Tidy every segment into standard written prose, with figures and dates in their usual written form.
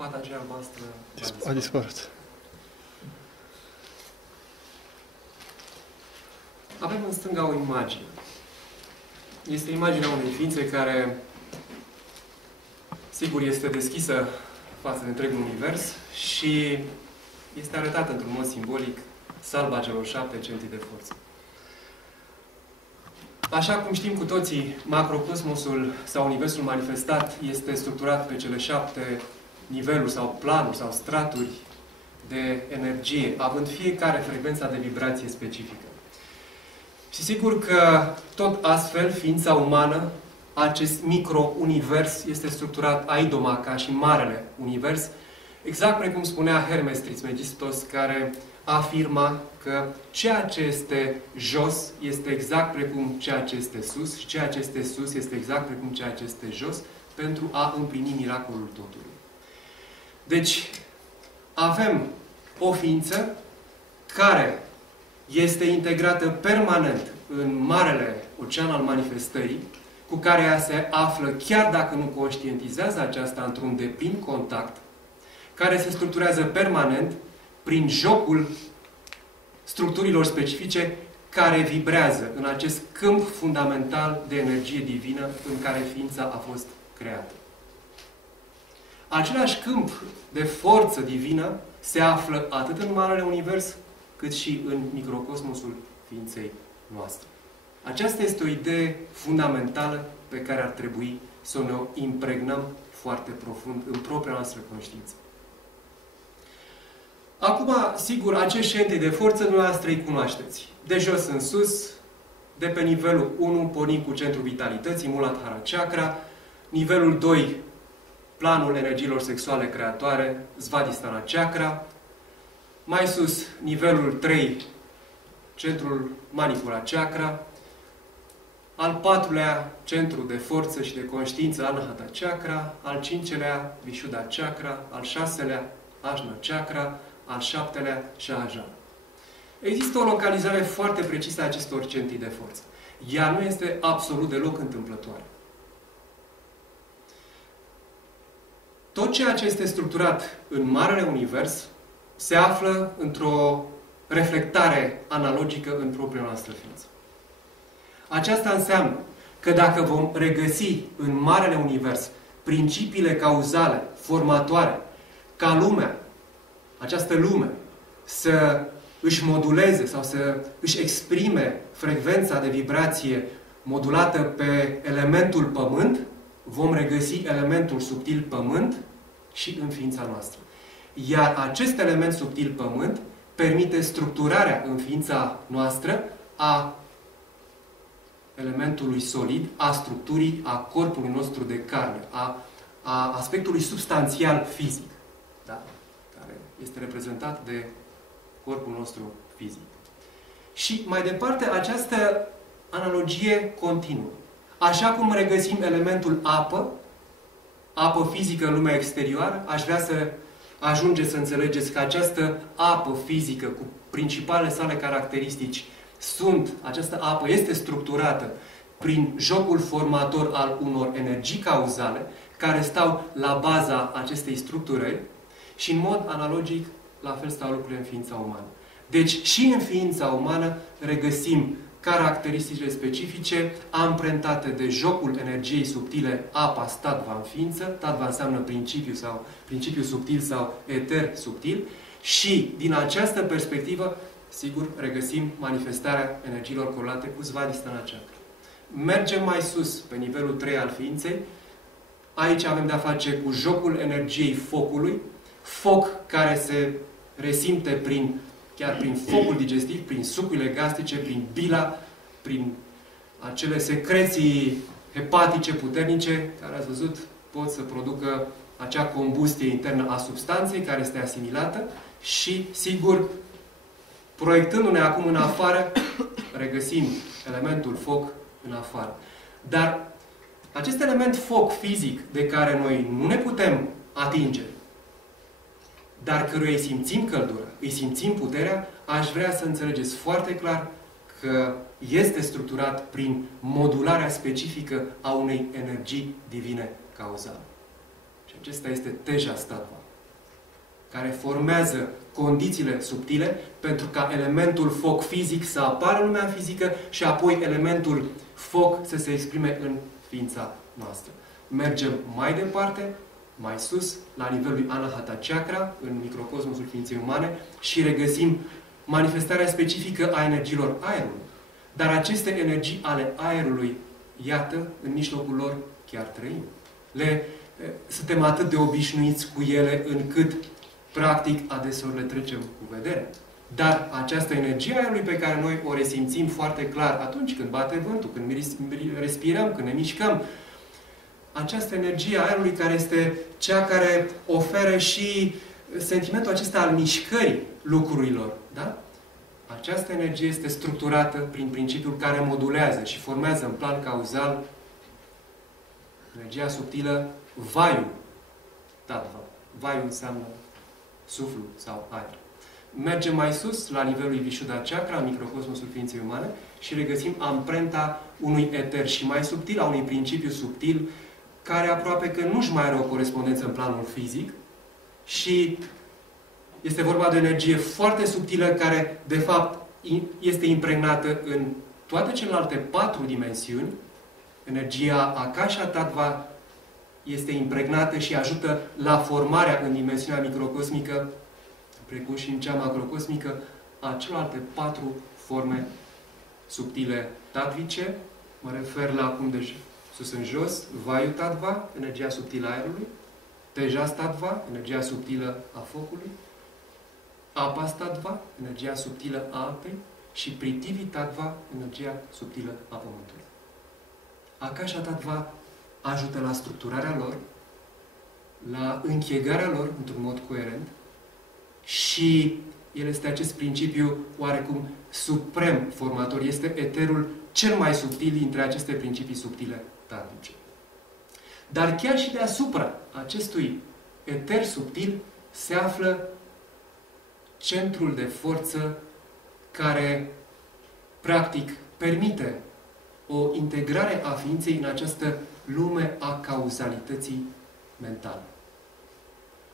pata aceea albastră a dispărut. Avem în stânga o imagine. Este imaginea unei ființe care, sigur, este deschisă față de întregul univers și este arătată într-un mod simbolic salba celor 7 centri de forță. Așa cum știm cu toții, macrocosmosul sau universul manifestat este structurat pe cele 7 niveluri sau planuri sau straturi de energie, având fiecare frecvența de vibrație specifică. Și sigur că tot astfel, ființa umană, acest micro-univers este structurat aidoma ca și marele univers, exact precum spunea Hermes Trismegistos, care afirma că ceea ce este jos este exact precum ceea ce este sus și ceea ce este sus este exact precum ceea ce este jos, pentru a împlini miracolul totului. Deci, avem o ființă care este integrată permanent în marele ocean al manifestării, cu care ea se află, chiar dacă nu conștientizează aceasta, într-un deplin contact, care se structurează permanent prin jocul structurilor specifice care vibrează în acest câmp fundamental de energie divină în care ființa a fost creată. Același câmp de forță divină se află atât în marele univers, cât și în microcosmosul ființei noastre. Aceasta este o idee fundamentală pe care ar trebui să ne o impregnăm foarte profund în propria noastră conștiință. Acum, sigur, acești centri de forță dumneavoastră îi cunoașteți. De jos în sus, de pe nivelul 1, pornim cu centrul vitalității, Muladhara Chakra, nivelul 2, planul energiilor sexuale creatoare, Svadhisthana Chakra, mai sus, nivelul 3, centrul Manipura Chakra, al 4-lea, centru de forță și de conștiință, Anahata Chakra, al 5-lea, Vishuddha Chakra, al 6-lea, Ajna Chakra, al 7-lea, Shahajana. Există o localizare foarte precisă a acestor centri de forță. Ea nu este absolut deloc întâmplătoare. Tot ceea ce este structurat în marele univers se află într-o reflectare analogică în propria noastră ființă. Aceasta înseamnă că dacă vom regăsi în marele univers principiile cauzale, formatoare, ca lumea, această lume, să își moduleze sau să își exprime frecvența de vibrație modulată pe elementul pământ, vom regăsi elementul subtil pământ și în ființa noastră. Iar acest element subtil pământ permite structurarea în ființa noastră a elementului solid, a structurii, a corpului nostru de carne, a aspectului substanțial fizic, da? Care este reprezentat de corpul nostru fizic. Și mai departe, această analogie continuă. Așa cum regăsim elementul apă, apă fizică în lumea exterioară, aș vrea să ajungeți să înțelegeți că această apă fizică, cu principalele sale caracteristici, această apă este structurată prin jocul formator al unor energii cauzale, care stau la baza acestei structurări și, în mod analogic, la fel stau lucrurile în ființa umană. Deci, și în ființa umană regăsim caracteristicile specifice amprentate de jocul energiei subtile, apa, tattva în ființă, tattva înseamnă principiu sau principiu subtil sau eter subtil, și din această perspectivă, sigur, regăsim manifestarea energiilor corelate cu Svadhisthana Chakra. Mergem mai sus, pe nivelul 3 al ființei. Aici avem de-a face cu jocul energiei focului, foc care se resimte chiar prin focul digestiv, prin sucurile gastrice, prin bila, prin acele secreții hepatice puternice, care, ați văzut, pot să producă acea combustie internă a substanței care este asimilată și, sigur, proiectându-ne acum în afară, regăsim elementul foc în afară. Dar acest element foc fizic, de care noi nu ne putem atinge, dar căruia îi simțim căldura, îi simțim puterea, aș vrea să înțelegeți foarte clar că este structurat prin modularea specifică a unei energii divine cauzale. Și acesta este Tejas Tattva. care formează condițiile subtile pentru ca elementul foc fizic să apară în lumea fizică și apoi elementul foc să se exprime în ființa noastră. Mergem mai departe, mai sus, la nivelul Anahata Chakra, în microcosmosul ființei umane, și regăsim manifestarea specifică a energiilor aerului. Dar aceste energii ale aerului, iată, în mijlocul lor chiar trăim. Suntem atât de obișnuiți cu ele încât, practic, adeseori le trecem cu vedere. Dar această energie a aerului pe care noi o resimțim foarte clar atunci când bate vântul, când respirăm, când ne mișcăm, această energie a aerului care este cea care oferă și sentimentul acesta al mișcării lucrurilor, da? Această energie este structurată prin principiul care modulează și formează în plan cauzal energia subtilă Vayu Tattva. Vayu înseamnă suflu sau aer. Mergem mai sus, la nivelul Vishuddha Chakra, în microcosmosul ființei umane, și regăsim amprenta unui eter și mai subtil, a unui principiu subtil, care aproape că nu-și mai are o corespondență în planul fizic și este vorba de o energie foarte subtilă care, de fapt, este impregnată în toate celelalte 4 dimensiuni. Energia Akasha Tattva este impregnată și ajută la formarea în dimensiunea microcosmică, precum și în cea macrocosmică, a celelalte 4 forme subtile tattvice. Mă refer la acum de sus în jos, Vayu Tattva, energia subtilă a aerului, Tejas Tattva, energia subtilă a focului, Apas Tattva, energia subtilă a apei, și Prithivi Tattva, energia subtilă a pământului. Akasha Tattva ajută la structurarea lor, la închegarea lor într-un mod coerent și el este acest principiu oarecum suprem formator. Este eterul cel mai subtil dintre aceste principii subtile tattvice. Dar chiar și deasupra acestui eter subtil se află centrul de forță care, practic, permite o integrare a ființei în această lume a cauzalității mentale.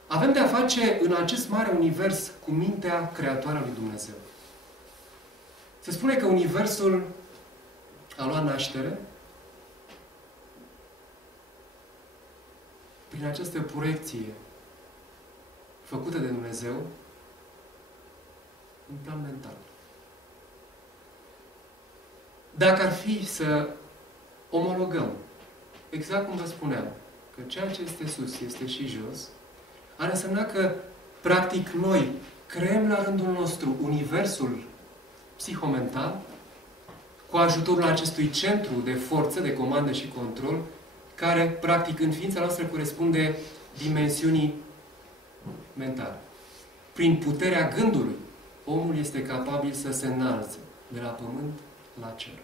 Avem de-a face în acest mare univers cu mintea creatoare a lui Dumnezeu. Se spune că Universul a luat naștere prin această proiecție făcută de Dumnezeu în plan mental. Dacă ar fi să omologăm, exact cum vă spuneam, că ceea ce este sus este și jos, ar însemna că, practic, noi creăm la rândul nostru universul psihomental cu ajutorul acestui centru de forță, de comandă și control, care, practic, în ființa noastră corespunde dimensiunii mentale. Prin puterea gândului, omul este capabil să se înalțe de la pământ la cer.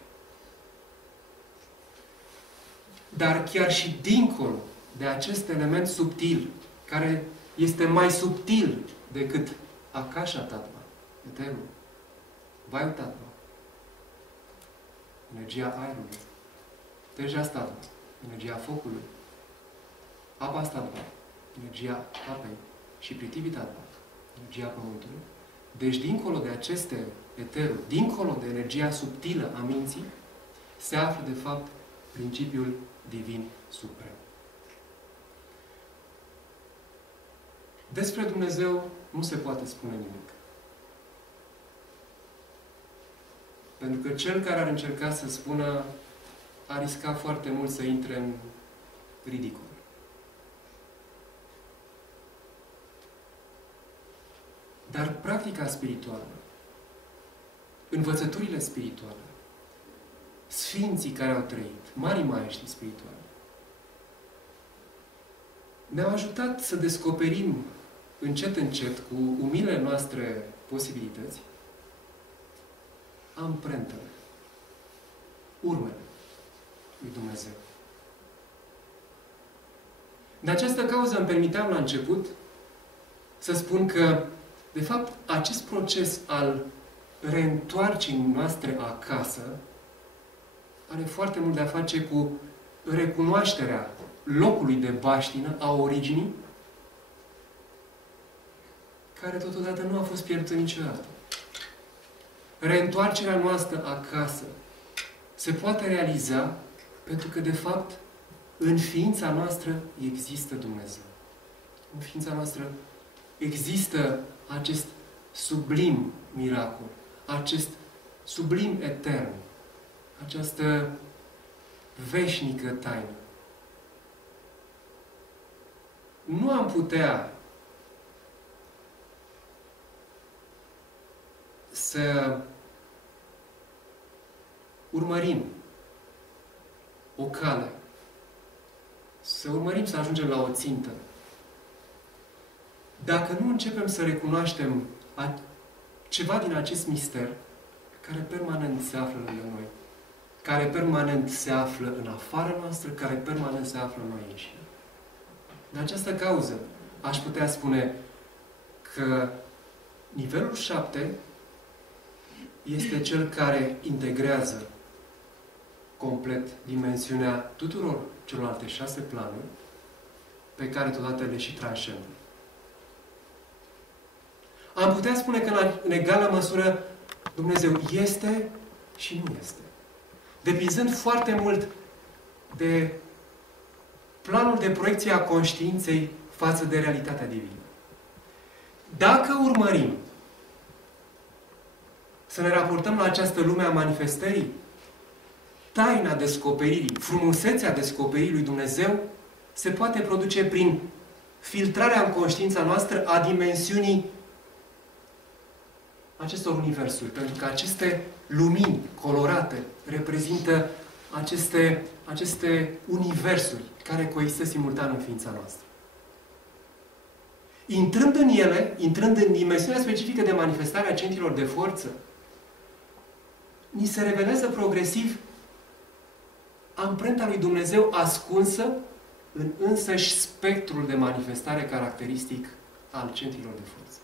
Dar chiar și dincolo de acest element subtil, care este mai subtil decât Akasha Tattva, eterul, Vayu Tattva, energia aerului, Tejas Tattva, energia focului, Apas Tattva, energia apei, și Prithivi Tattva, energia pământului. Deci, dincolo de aceste eteruri, dincolo de energia subtilă a minții, se află, de fapt, principiul divin suprem. Despre Dumnezeu nu se poate spune nimic. Pentru că cel care ar încerca să spună ar risca foarte mult să intre în ridicol. Dar practica spirituală, învățăturile spirituale, sfinții care au trăit, marii maestri spirituali, ne-au ajutat să descoperim încet, încet, cu umilele noastre posibilități, amprentele, urmele lui Dumnezeu. De această cauză îmi permiteam la început să spun că, de fapt, acest proces al reîntoarcerii noastre acasă are foarte mult de a face cu recunoașterea locului de baștină, a originii, care totodată nu a fost pierdută niciodată. Reîntoarcerea noastră acasă se poate realiza pentru că, de fapt, în ființa noastră există Dumnezeu. În ființa noastră există acest sublim miracol, acest sublim etern, această veșnică taină. Nu am putea să urmărim o cale, să urmărim să ajungem la o țintă, dacă nu începem să recunoaștem ceva din acest mister care permanent se află lângă noi, care permanent se află în afara noastră, care permanent se află în noi înșine. De această cauză, aș putea spune că nivelul 7 este cel care integrează complet dimensiunea tuturor celorlalte 6 planuri pe care totodată le și tranșendă. Am putea spune că în egală măsură Dumnezeu este și nu este. Depinzând foarte mult de planul de proiecție a conștiinței față de realitatea divină. Dacă urmărim să ne raportăm la această lume a manifestării, taina descoperirii, frumusețea descoperirii lui Dumnezeu se poate produce prin filtrarea în conștiința noastră a dimensiunii acestor universuri. Pentru că aceste lumini colorate reprezintă aceste universuri care coexistă simultan în ființa noastră. Intrând în ele, intrând în dimensiunea specifică de manifestare a centrilor de forță, ni se revelează progresiv amprenta lui Dumnezeu ascunsă în însăși spectrul de manifestare caracteristic al centrilor de forță.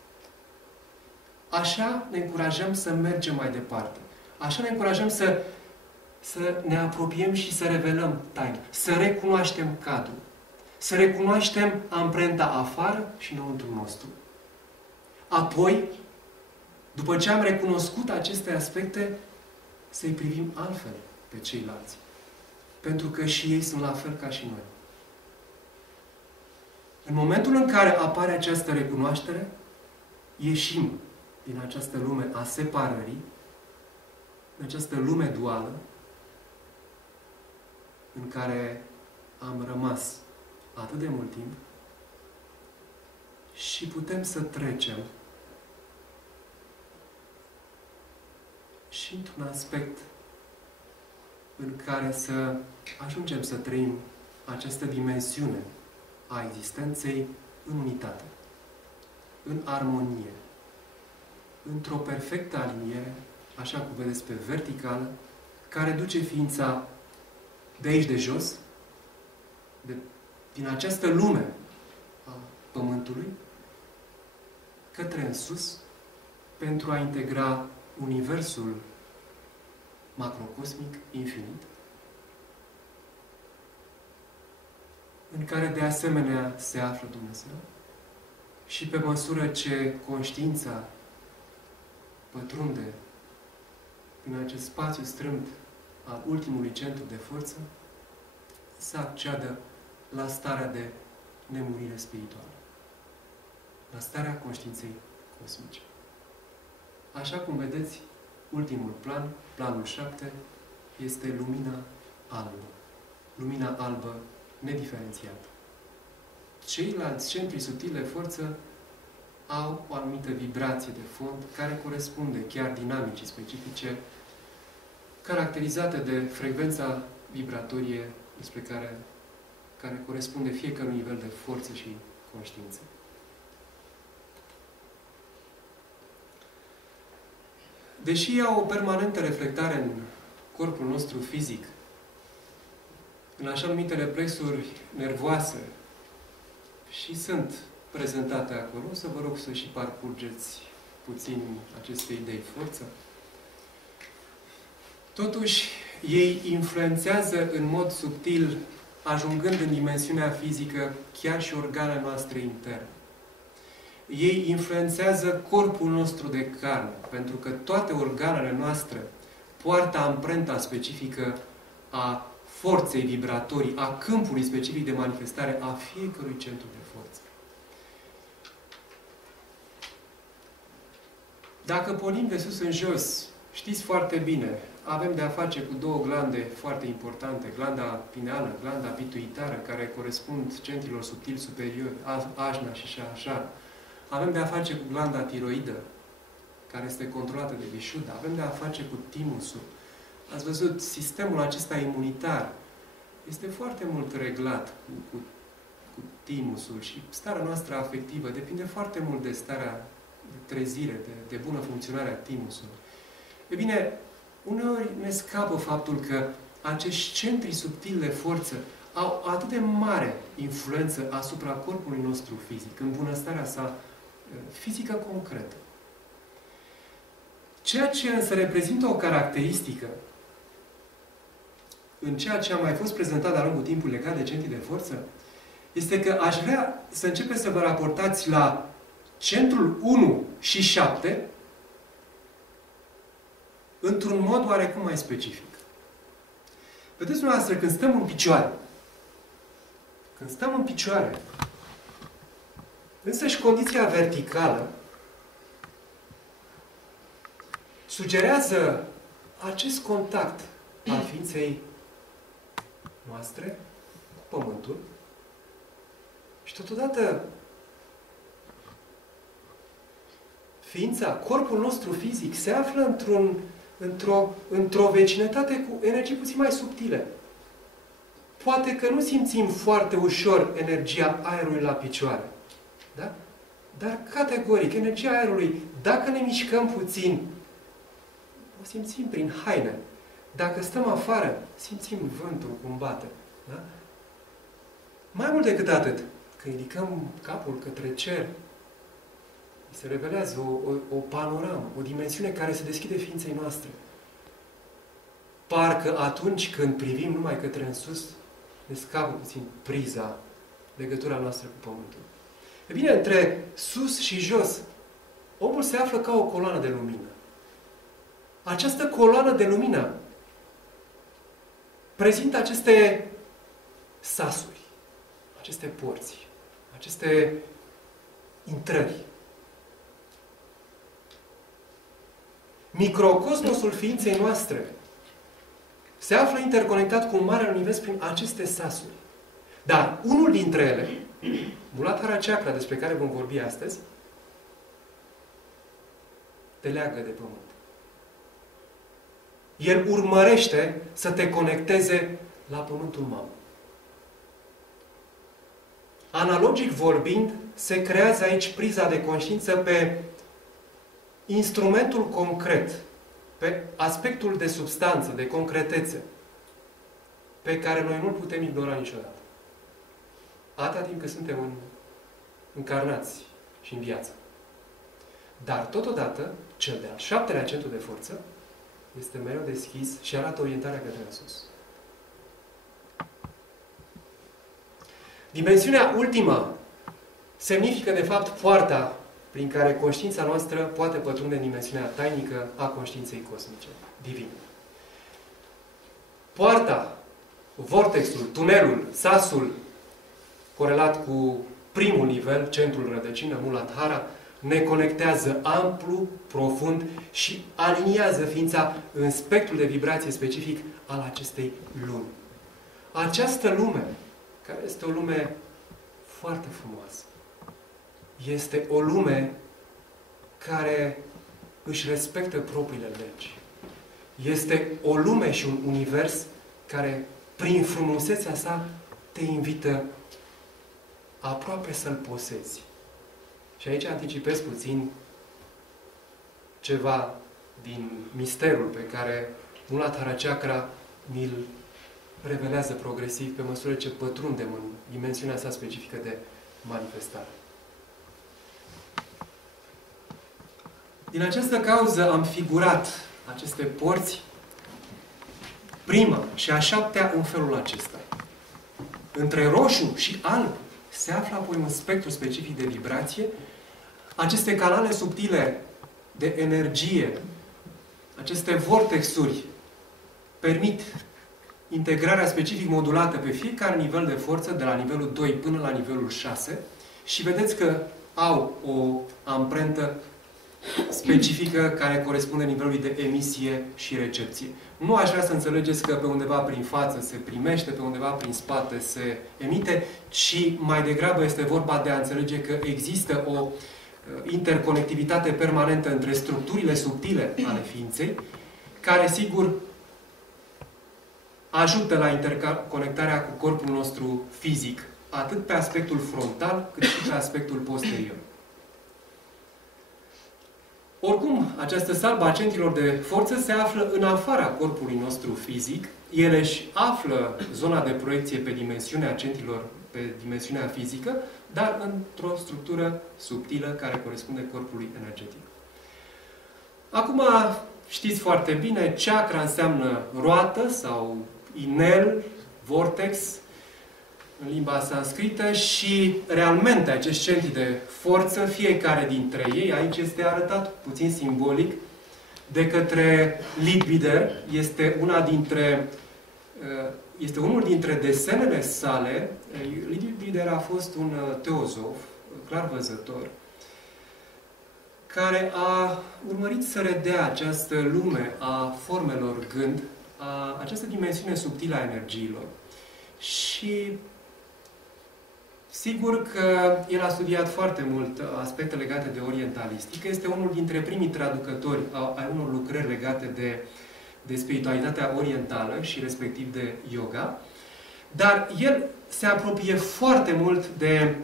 Așa ne încurajăm să mergem mai departe. Așa ne încurajăm să ne apropiem și să revelăm taina. Să recunoaștem cadrul. Să recunoaștem amprenta afară și înăuntru nostru. Apoi, după ce am recunoscut aceste aspecte, să-i privim altfel pe ceilalți. Pentru că și ei sunt la fel ca și noi. În momentul în care apare această recunoaștere, ieșim din această lume a separării, în această lume duală, în care am rămas atât de mult timp și putem să trecem și într-un aspect în care să ajungem să trăim această dimensiune a existenței în unitate, în armonie, într-o perfectă aliniere, așa cum vedeți pe verticală, care duce ființa de aici de jos, din această lume a Pământului, către în sus, pentru a integra Universul macrocosmic infinit, în care de asemenea se află Dumnezeu și pe măsură ce conștiința pătrunde în acest spațiu strâmt al ultimului centru de forță, să acceadă la starea de nemurire spirituală, la starea conștiinței cosmice. Așa cum vedeți, ultimul plan, planul 7, este lumina albă. Lumina albă nediferențiată. Ceilalți centri subtile de forță au o anumită vibrație de fond care corespunde chiar dinamicii specifice, caracterizate de frecvența vibratorie despre care corespunde fiecare nivel de forță și conștiință. Deși au o permanentă reflectare în corpul nostru fizic, în așa numitele plexuri nervoase, și sunt prezentate acolo, o să vă rog să și parcurgeți puțin aceste idei forță. Totuși, ei influențează în mod subtil, ajungând în dimensiunea fizică, chiar și organele noastre interne. ei influențează corpul nostru de carne, pentru că toate organele noastre poartă amprenta specifică a forței vibratorii, a câmpului specific de manifestare a fiecărui centru de forță. Dacă pornim de sus în jos, știți foarte bine, avem de a face cu două glande foarte importante, glanda pineală, glanda pituitară, care corespund centrilor subtili superiori, ajna și așa. Avem de a face cu glanda tiroidă, care este controlată de vișuda. Avem de a face cu timusul. Ați văzut, sistemul acesta imunitar este foarte mult reglat cu timusul și starea noastră afectivă depinde foarte mult de starea de trezire, de bună funcționare a timusului. E bine, uneori ne scapă faptul că acești centri subtili de forță au atât de mare influență asupra corpului nostru fizic, în bunăstarea sa fizică concretă. Ceea ce însă reprezintă o caracteristică în ceea ce a mai fost prezentat de-a lungul timpului legat de centri de forță, este că aș vrea să începeți să vă raportați la centrul 1 și 7 într-un mod oarecum mai specific. Vedeți dumneavoastră, când stăm în picioare, însăși condiția verticală sugerează acest contact al ființei noastre cu Pământul și totodată corpul nostru fizic se află într-o vecinătate cu energii puțin mai subtile. Poate că nu simțim foarte ușor energia aerului la picioare. Da? Dar categoric, energia aerului, dacă ne mișcăm puțin, o simțim prin haine. Dacă stăm afară, simțim vântul cum bate. Da? Mai mult decât atât, când ridicăm capul către cer, se revelează o panoramă, o dimensiune care se deschide ființei noastre. Parcă atunci când privim numai către în sus, ne scapă puțin priza, legătura noastră cu Pământul. E bine, între sus și jos, omul se află ca o coloană de lumină. Această coloană de lumină prezintă aceste sasuri, aceste porți, aceste intrări. Microcosmosul ființei noastre se află interconectat cu Marele Univers prin aceste sasuri. Dar unul dintre ele, Muladhara Chakra, despre care vom vorbi astăzi, te leagă de Pământ. El urmărește să te conecteze la Pământul Mamă. Analogic vorbind, se creează aici priza de conștiință pe instrumentul concret, pe aspectul de substanță, de concretețe, pe care noi nu-l putem ignora niciodată. Atâta timp cât suntem încarnați și în viață. Dar, totodată, cel de-al 7-lea centru de forță este mereu deschis și arată orientarea către sus. Dimensiunea ultimă semnifică, de fapt, poarta prin care conștiința noastră poate pătrunde în dimensiunea tainică a conștiinței cosmice, divine. Poarta, vortexul, tunelul, sasul, corelat cu primul nivel, centrul rădăcină, Muladhara, ne conectează amplu, profund și aliniază ființa în spectrul de vibrație specific al acestei lumi. Această lume, care este o lume foarte frumoasă, este o lume care își respectă propriile legi. Este o lume și un univers care, prin frumusețea sa, te invită aproape să-l posezi. Și aici anticipez puțin ceva din misterul pe care Muladhara Chakra ni-l revelează progresiv pe măsură ce pătrundem în dimensiunea sa specifică de manifestare. Din această cauză am figurat aceste porți, prima și a 7-a în felul acesta. Între roșu și alb se află apoi un spectru specific de vibrație, aceste canale subtile de energie, aceste vortexuri, permit integrarea specific modulată pe fiecare nivel de forță, de la nivelul 2 până la nivelul 6, și vedeți că au o amprentă specifică care corespunde nivelului de emisie și recepție. Nu aș vrea să înțelegeți că pe undeva prin față se primește, pe undeva prin spate se emite, ci mai degrabă este vorba de a înțelege că există o interconectivitate permanentă între structurile subtile ale ființei, care, sigur, ajută la interconectarea cu corpul nostru fizic, atât pe aspectul frontal, cât și pe aspectul posterior. Oricum, această salbă a centrilor de forță se află în afara corpului nostru fizic. Ele își află zona de proiecție pe dimensiunea centrilor, pe dimensiunea fizică, dar într-o structură subtilă care corespunde corpului energetic. Acum, știți foarte bine, chakra înseamnă roată sau inel, vortex, în limba sanscrită, și realmente acești centri de forță, fiecare dintre ei, aici este arătat puțin simbolic de către Liviu, este unul dintre desenele sale. Liviu a fost un teozof, clarvăzător, care a urmărit să redea această lume a formelor gând, această dimensiune subtilă a energiilor. Și sigur că el a studiat foarte mult aspecte legate de orientalistică. Este unul dintre primii traducători ai unor lucrări legate de spiritualitatea orientală și respectiv de yoga. Dar el se apropie foarte mult de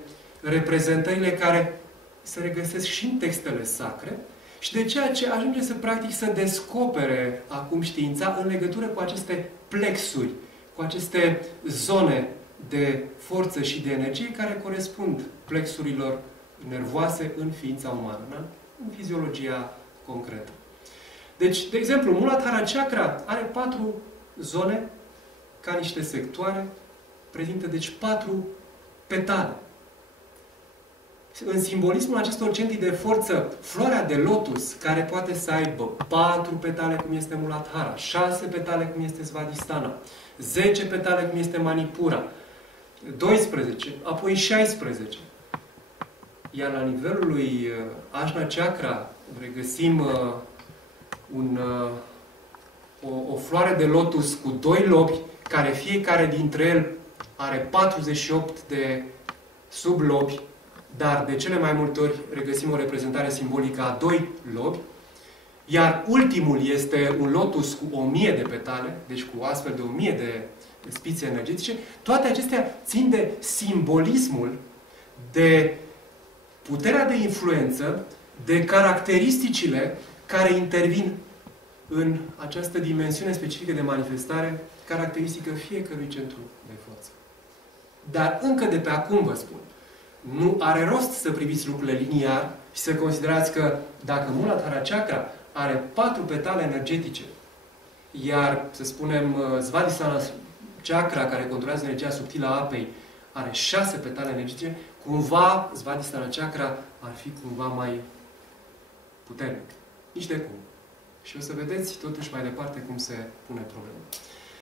reprezentările care se regăsesc și în textele sacre și de ceea ce ajunge să practic să descopere acum știința în legătură cu aceste plexuri, cu aceste zone de forță și de energie care corespund plexurilor nervoase în ființa umană, da? În fiziologia concretă. Deci, de exemplu, Muladhara Chakra are 4 zone ca niște sectoare, prezintă deci 4 petale. În simbolismul acestor centri de forță, floarea de lotus, care poate să aibă 4 petale, cum este Muladhara, 6 petale, cum este Svadhisthana, 10 petale, cum este Manipura, 12, apoi 16. Iar la nivelul lui Ajna Chakra regăsim o floare de lotus cu 2 lobi, care fiecare dintre ele are 48 de sublobi, dar de cele mai multe ori regăsim o reprezentare simbolică a 2 lobi, iar ultimul este un lotus cu 1000 de petale, deci cu astfel de 1000 de spițe energetice. Toate acestea țin de simbolismul, de puterea de influență, de caracteristicile care intervin în această dimensiune specifică de manifestare, caracteristică fiecărui centru de forță. Dar încă de pe acum vă spun, nu are rost să priviți lucrurile liniar și să considerați că dacă Muladhara Chakra are 4 petale energetice, iar, să spunem, Svadhisthana Chakra, care controlează energia subtilă a apei, are 6 petale energetice, cumva Svadhisthana Chakra ar fi cumva mai puternic. Nici de cum. Și o să vedeți totuși mai departe cum se pune problema.